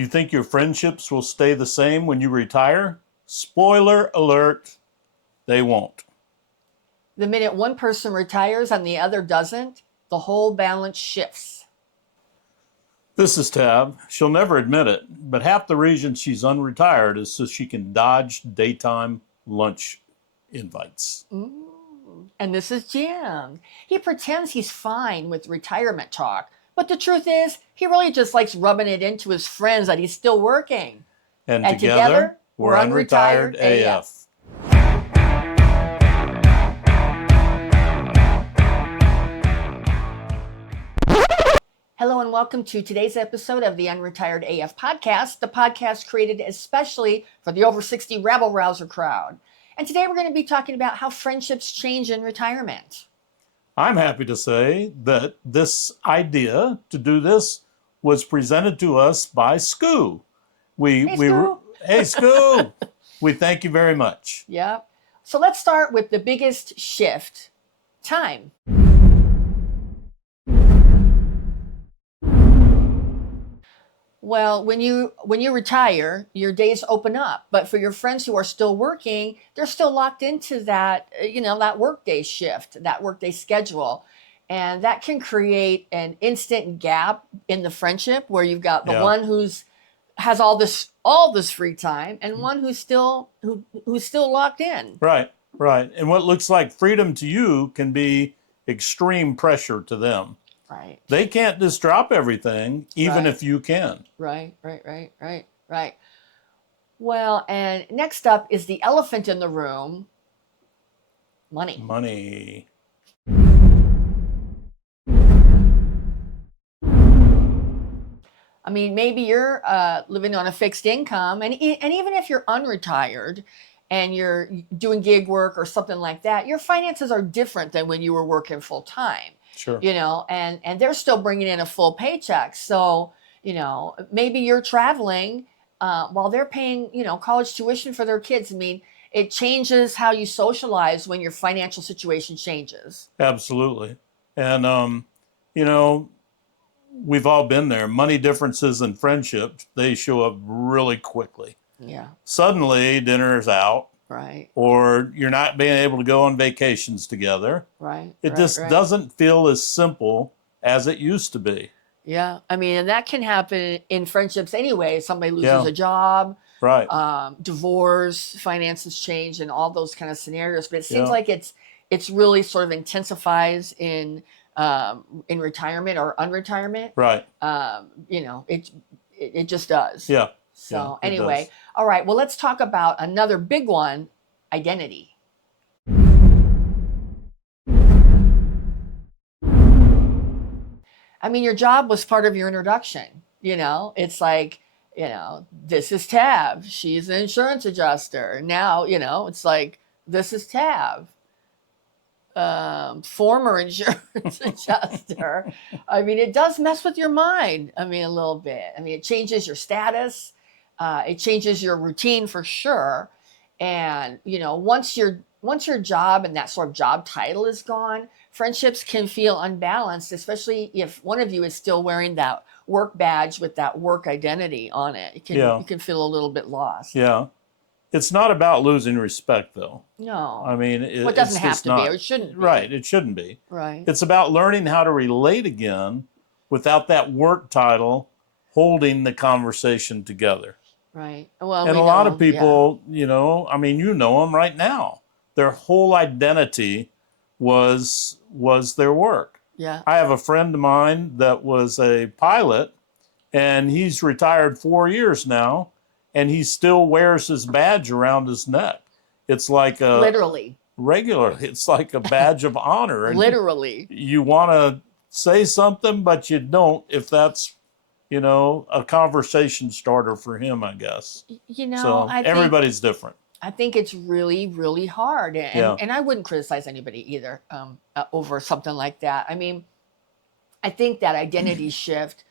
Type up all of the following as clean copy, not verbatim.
You think your friendships will stay the same when you retire? Spoiler alert, they won't. The minute one person retires and the other doesn't, the whole balance shifts. This is Tab. She'll never admit it, but half the reason she's unretired is so she can dodge daytime lunch invites. And this is Jim. He pretends he's fine with retirement talk, but the truth is, he really just likes rubbing it into his friends that he's still working. And together we're Unretired AF. Hello and welcome to today's episode of the Unretired AF podcast, the podcast created especially for the over 60 rabble-rouser crowd. And today we're going to be talking about how friendships change in retirement. I'm happy to say that this idea to do this was presented to us by Scoo. Hey, Scoo! We thank you very much. Yeah. So let's start with the biggest shift, time. Well, when you retire, your days open up. But for your friends who are still working, they're still locked into that, that workday shift, that workday schedule. And that can create an instant gap in the friendship where you've got the one has all this free time and one who's still locked in. Right. And what looks like freedom to you can be extreme pressure to them. Right. They can't just drop everything, even if you can. Right. Well, and next up is the elephant in the room, money. I mean, maybe you're living on a fixed income, and even if you're unretired and you're doing gig work or something like that, your finances are different than when you were working full time. Sure. And they're still bringing in a full paycheck. So, maybe you're traveling while they're paying, college tuition for their kids. I mean, it changes how you socialize when your financial situation changes. Absolutely. And, we've all been there. Money differences in friendships, they show up really quickly. Yeah. Suddenly, dinner's out. Right. Or you're not being able to go on vacations together. Right. It just doesn't feel as simple as it used to be. Yeah. I mean, and that can happen in friendships anyway. Somebody loses a job. Right. Divorce, finances change, and all those kind of scenarios. But it seems like it's really sort of intensifies in retirement or unretirement. Right. It just does. Yeah. So anyway, all right, well, let's talk about another big one, identity. I mean, your job was part of your introduction, it's like, this is Tab. She's an insurance adjuster. Now, it's like, this is Tab. Former insurance adjuster. I mean, it does mess with your mind. I mean, a little bit. I mean, it changes your status. It changes your routine for sure. And, once your job and that sort of job title is gone, friendships can feel unbalanced, especially if one of you is still wearing that work badge with that work identity on it. You can feel a little bit lost. Yeah. It's not about losing respect, though. No. I mean, it doesn't have to be, or it shouldn't be. Right. It shouldn't be. Right. It's about learning how to relate again without that work title holding the conversation together. Right. Well, and a lot of people, you know them right now. Their whole identity was their work. Yeah. I have a friend of mine that was a pilot, and he's retired 4 years now, and he still wears his badge around his neck. It's like a literally it's like a badge of honor. And literally. You want to say something, but you don't if that's a conversation starter for him, I guess. So everybody's different. I think it's really, really hard. And I wouldn't criticize anybody either over something like that. I mean, I think that identity shift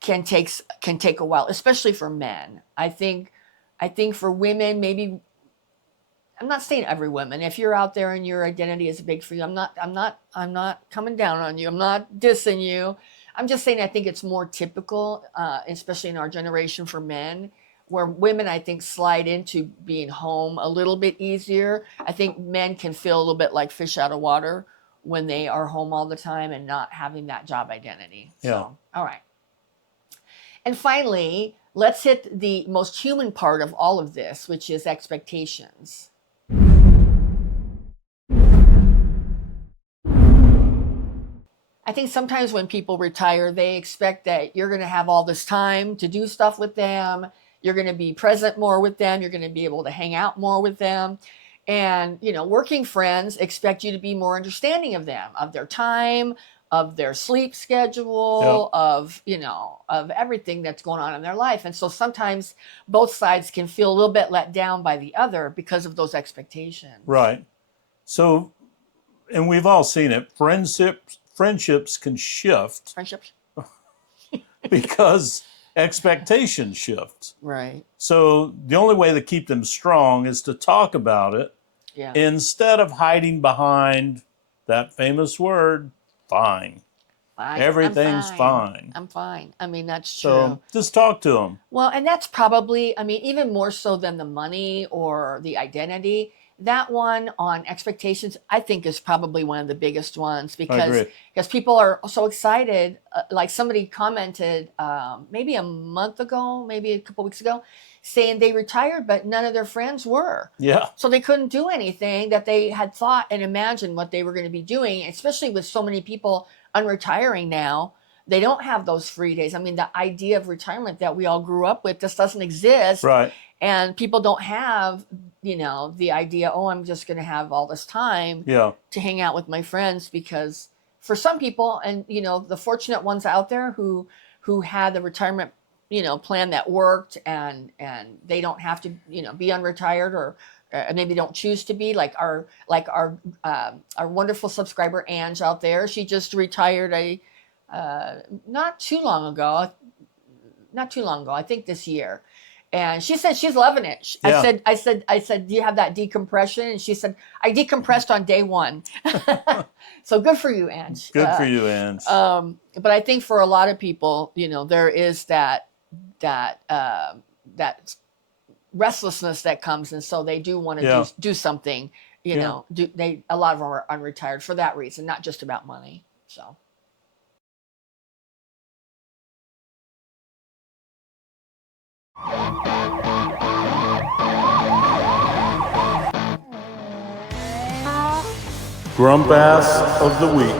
can take a while, especially for men. I think for women, maybe, I'm not saying every woman. If you're out there and your identity is big for you, I'm not coming down on you. I'm not dissing you. I'm just saying I think it's more typical, especially in our generation for men, where women I think slide into being home a little bit easier. I think men can feel a little bit like fish out of water when they are home all the time and not having that job identity. Yeah. So, all right. And finally, let's hit the most human part of all of this, which is expectations. I think sometimes when people retire, they expect that you're going to have all this time to do stuff with them. You're going to be present more with them. You're going to be able to hang out more with them. And, working friends expect you to be more understanding of them, of their time, of their sleep schedule, of everything that's going on in their life. And so sometimes both sides can feel a little bit let down by the other because of those expectations. Right. So, and we've all seen it. Friendships can shift Friendships. because expectations shift. Right. So the only way to keep them strong is to talk about it instead of hiding behind that famous word, fine. Everything's fine. I'm fine. I mean, that's so true. Just talk to them. Well, and that's probably, even more so than the money or the identity. That one on expectations, I think, is probably one of the biggest ones because people are so excited. Like somebody commented maybe a month ago, maybe a couple weeks ago, saying they retired, but none of their friends were. Yeah. So they couldn't do anything that they had thought and imagined what they were going to be doing, especially with so many people unretiring now. They don't have those free days. I mean, the idea of retirement that we all grew up with just doesn't exist. Right. And people don't have, the idea, I'm just going to have all this time to hang out with my friends, because for some people, and, the fortunate ones out there who had the retirement, plan that worked and they don't have to, be unretired or maybe don't choose to be like our wonderful subscriber Ange out there. She just retired not too long ago, I think this year. And she said she's loving it. Yeah. I said, do you have that decompression? And she said, I decompressed on day one. So good for you, Ange. Good for you, Ange. But I think for a lot of people, there is that restlessness that comes, and so they do want to do something. A lot of them are unretired for that reason, not just about money. So. Grump Ass of the Week.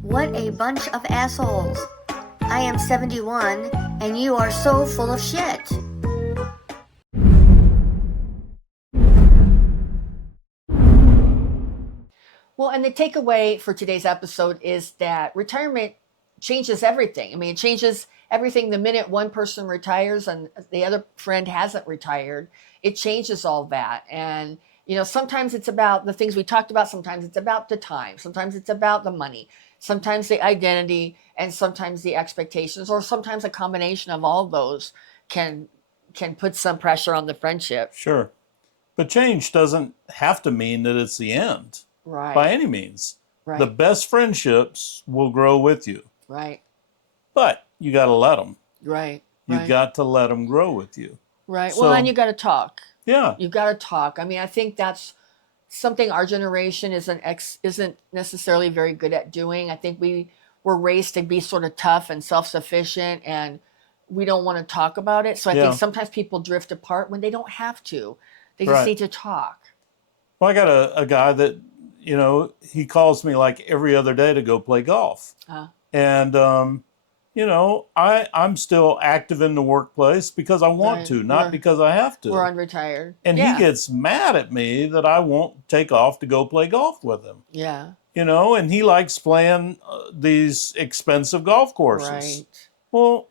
What a bunch of assholes. I am 71 and you are so full of shit. Well, and the takeaway for today's episode is that retirement changes everything. I mean, it changes everything the minute one person retires and the other friend hasn't retired. It changes all that. And, sometimes it's about the things we talked about. Sometimes it's about the time. Sometimes it's about the money. Sometimes the identity, and sometimes the expectations, or sometimes a combination of all of those can put some pressure on the friendship. Sure. But change doesn't have to mean that it's the end. Right. By any means. Right. The best friendships will grow with you. Right. But you got to let them. Right. You got to let them grow with you. Right. So, well, and you got to talk. Yeah. You got to talk. I mean, I think that's something our generation isn't necessarily very good at doing. I think we were raised to be sort of tough and self-sufficient, and we don't want to talk about it. So I think sometimes people drift apart when they don't have to. They just need to talk. Well, I got a guy that, he calls me like every other day to go play golf. And, I'm still active in the workplace because I want to, not because I have to. We're unretired. And he gets mad at me that I won't take off to go play golf with him. Yeah. And he likes playing these expensive golf courses. Right. Well,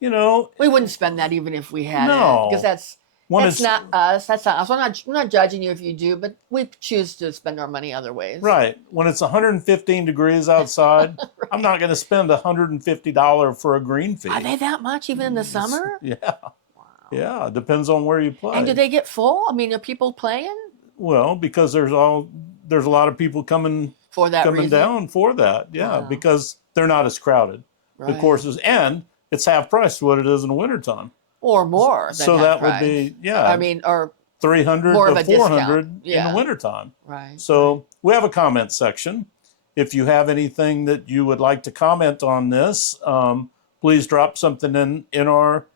we wouldn't spend that even if we had No. it, because that's not us. That's not us. I'm not judging you if you do, but we choose to spend our money other ways. Right. When it's 115 degrees outside, Right. I'm not going to spend $150 for a green fee. Are they that much even in the summer? Yeah. Wow. Yeah. It depends on where you play. And do they get full? I mean, are people playing? Well, because there's a lot of people coming for that coming reason? down for that. Yeah, Wow. because they're not as crowded. Right. The courses, and it's half price to what it is in the wintertime. Or more than So half that price. would be, yeah. I mean, or 300 more of to a 400 discount. in the Yeah. wintertime. Right. So we have a comment section. If you have anything that you would like to comment on this, please drop something in our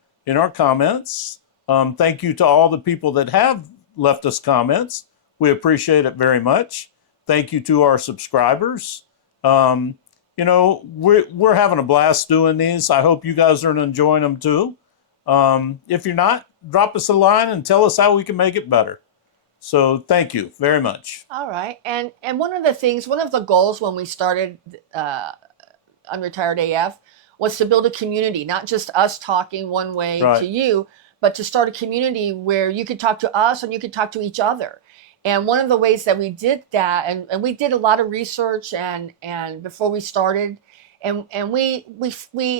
comments. Thank you to all the people that have left us comments. We appreciate it very much. Thank you to our subscribers. You know, we're having a blast doing these. I hope you guys are enjoying them too. If you're not, drop us a line and tell us how we can make it better. So thank you very much. All right. And one of the goals when we started Unretired AF was to build a community, not just us talking one way Right. to you, but to start a community where you could talk to us and you could talk to each other. And one of the ways that we did that, and we did a lot of research and before we started, and we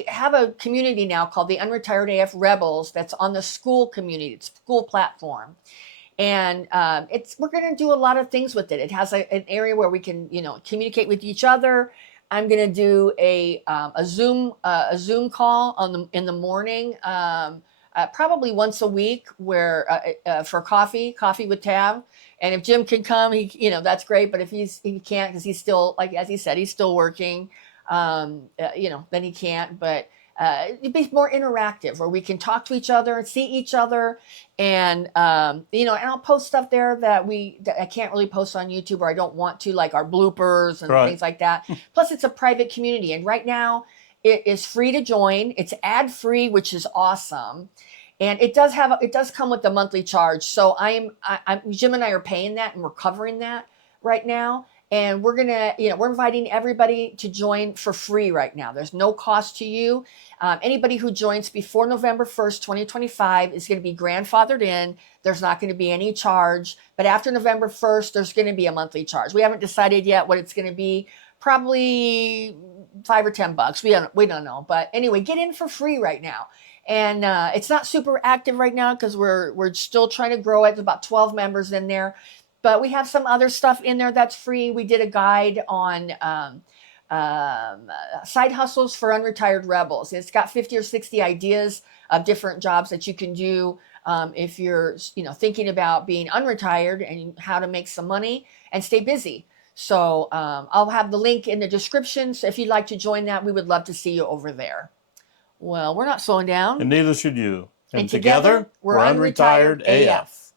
have a community now called the Unretired AF Rebels that's on the school community, it's school platform. And we're going to do a lot of things with it. It has an area where we can, communicate with each other. I'm going to do a Zoom call in the morning, probably once a week, where for coffee with Tab. And if Jim can come, that's great. But if he can't, because he's still, like as he said, he's still working, then he can't. But it'd be more interactive where we can talk to each other and see each other. And, and I'll post stuff there that I can't really post on YouTube, or I don't want to, like our bloopers and things like that. Plus it's a private community. And right now it is free to join. It's ad free, which is awesome. And it does come with a monthly charge. So Jim and I are paying that, and we're covering that right now. And we're we're inviting everybody to join for free right now. There's no cost to you. Anybody who joins before November 1st, 2025 is going to be grandfathered in. There's not going to be any charge. But after November 1st, there's going to be a monthly charge. We haven't decided yet what it's going to be. Probably $5 or $10. We don't know. But anyway, get in for free right now. And it's not super active right now because we're still trying to grow it. There's about 12 members in there. But we have some other stuff in there that's free. We did a guide on side hustles for unretired rebels. It's got 50 or 60 ideas of different jobs that you can do if you're thinking about being unretired and how to make some money and stay busy. So I'll have the link in the description. So if you'd like to join that, we would love to see you over there. Well, we're not slowing down. And neither should you. And together, we're Unretired AF.